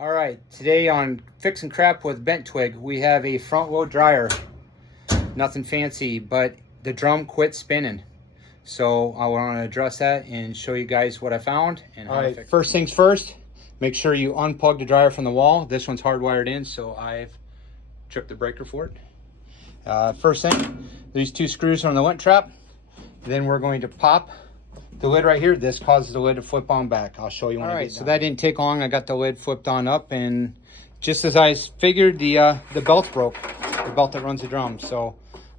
All right, today on Fixin' Crap with Bent Twig, we have a front load dryer. Nothing fancy, but the drum quit spinning. So I want to address that and show you guys what I found and how to fix it. First things first, make sure you unplug the dryer from the wall. This one's hardwired in, so I've tripped the breaker for it. First thing, these two screws are on the lint trap. Then we're going to pop the lid right here. This causes the lid to flip on back. I'll show you when I get done. So that didn't take long. I got the lid flipped on up, and just as I figured, the belt broke, the belt that runs the drum. So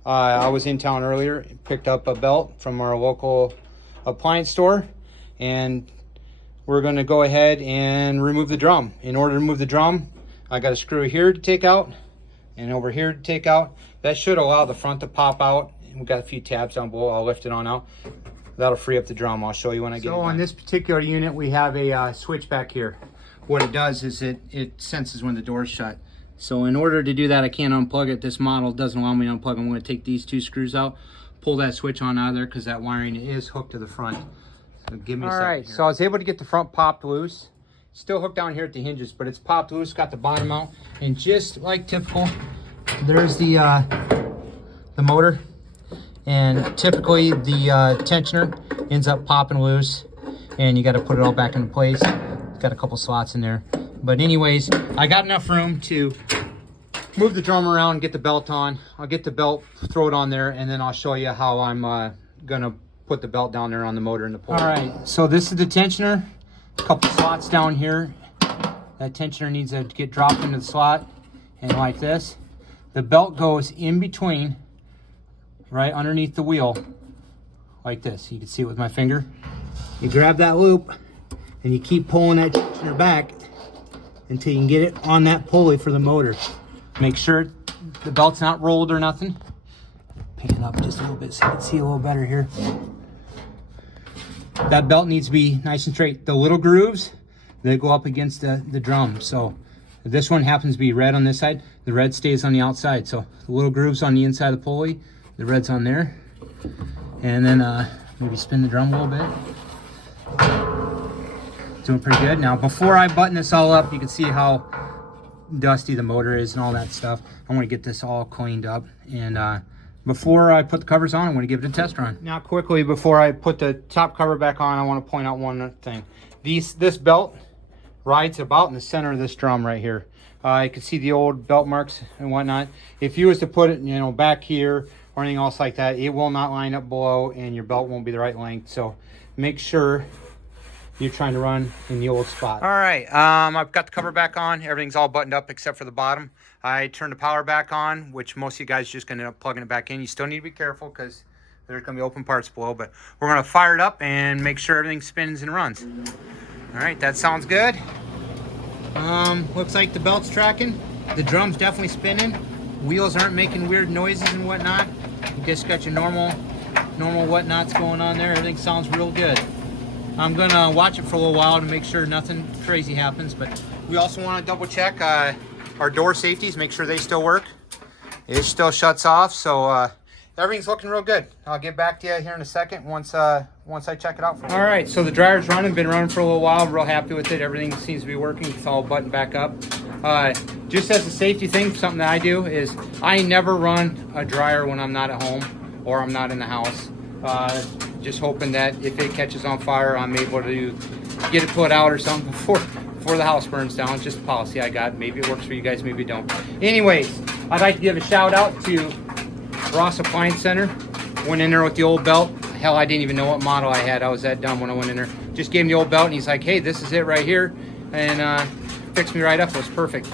I was in town earlier, picked up a belt from our local appliance store, and we're going to go ahead and remove the drum. In order to remove the drum, I got a screw here to take out and over here to take out. That should allow the front to pop out. We've got a few tabs down below. I'll lift it on out. That'll free up the drum. I'll show you when I get it done. So on this particular unit, we have a switch back here. What it does is it senses when the door's shut. So in order to do that, I can't unplug it. This model doesn't allow me to unplug. I'm going to take these two screws out, pull that switch on out of there because that wiring is hooked to the front. So give me a second. All right, so I was able to get the front popped loose. Still hooked down here at the hinges, but it's popped loose, got the bottom out. And just like typical, there's the motor. And typically the tensioner ends up popping loose and you got to put it all back into place. It's got a couple slots in there. But anyways, I got enough room to move the drum around, get the belt on. I'll get the belt, throw it on there, and then I'll show you how I'm gonna put the belt down there on the motor and the pull. All right, so this is the tensioner. A couple slots down here. That tensioner needs to get dropped into the slot, and like this. The belt goes in between, right underneath the wheel, like this. You can see it with my finger. You grab that loop and you keep pulling that tensioner back until you can get it on that pulley for the motor. Make sure the belt's not rolled or nothing. Pick it up just a little bit so you can see a little better here. That belt needs to be nice and straight. The little grooves, they go up against the drum. So this one happens to be red on this side. The red stays on the outside. So the little grooves on the inside of the pulley, the red's on there. And then maybe spin the drum a little bit. Doing pretty good. Now before I button this all up, you can see how dusty the motor is and all that stuff. I want to get this all cleaned up. And before I put the covers on, I'm going to give it a test run. Now quickly, before I put the top cover back on, I want to point out one other thing. This belt rides about in the center of this drum right here. You can see the old belt marks and whatnot. If you was to put it, back here or anything else like that, it will not line up below and your belt won't be the right length. So make sure you're trying to run in the old spot. All right, I've got the cover back on. Everything's all buttoned up except for the bottom. I turned the power back on, which most of you guys are just gonna end up plugging it back in. You still need to be careful because there's gonna be open parts below, but we're gonna fire it up and make sure everything spins and runs. All right, that sounds good. Looks like the belt's tracking. The drum's definitely spinning. Wheels aren't making weird noises and whatnot. You just got your normal whatnots going on there. Everything sounds real good. I'm gonna watch it for a little while to make sure nothing crazy happens, but we also want to double check our door safeties, make sure they still work. It still shuts off, so everything's looking real good. I'll get back to you here in a second once I check it out. All right, so the dryer's running, been running for a little while. Real happy with it. Everything seems to be working. It's all buttoned back up. Just as a safety thing, something that I do is I never run a dryer when I'm not at home or I'm not in the house. Just hoping that if it catches on fire, I'm able to get it put out or something before the house burns down. It's just a policy I got. Maybe it works for you guys, maybe it don't. Anyways, I'd like to give a shout out to Ross Appliance Center. Went in there with the old belt. Hell, I didn't even know what model I had. I was that dumb when I went in there. Just gave him the old belt and he's like, hey, this is it right here. And fixed me right up. It was perfect.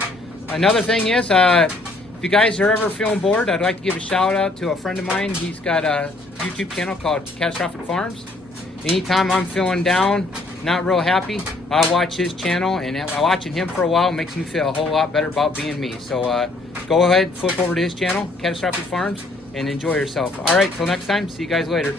Another thing is, if you guys are ever feeling bored, I'd like to give a shout out to a friend of mine. He's got a YouTube channel called Catastrophic Farms. Anytime I'm feeling down, not real happy, I watch his channel, and watching him for a while makes me feel a whole lot better about being me. So go ahead, flip over to his channel, Catastrophic Farms, and enjoy yourself. All right, till next time, see you guys later.